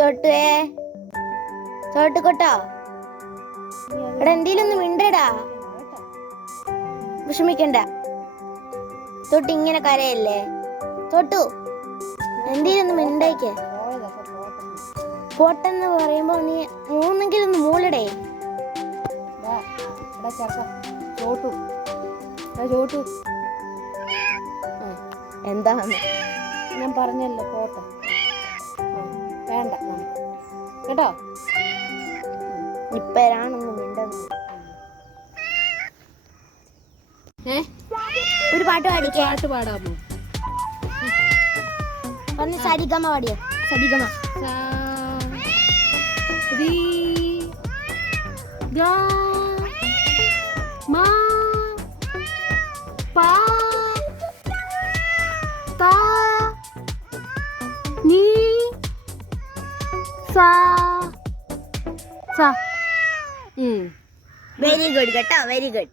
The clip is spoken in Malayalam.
ചോട്ടുവേ ചോട്ടുകൊട്ടോ ഇവിടെ എന്തേലും ഒന്ന് മിണ്ടടാ. വിഷമിക്കണ്ട തൊട്ട് ഇങ്ങനെ കരയല്ലേ. തൊട്ടു എന്തേലും ഒന്ന് മിണ്ടേക്ക്. പോട്ടെന്ന് പറയുമ്പോ നീ മൂന്നെങ്കിലും ഒന്ന് മൂളടേ. എന്താന്ന് ഞാൻ പറഞ്ഞല്ലോ പോട്ടെ, വേണ്ട കേട്ടോ. ഇപ്പഴാണൊന്നും മിണ്ടുന്നത്. ഒരു പാട്ട് പാടിക്കേ. പാട്ട് പാടാമോ? ഒന്ന് സരിഗമ പാടിയോ. സരിഗമ വെരി ഗുഡ് കേട്ടോ, വെരി ഗുഡ്.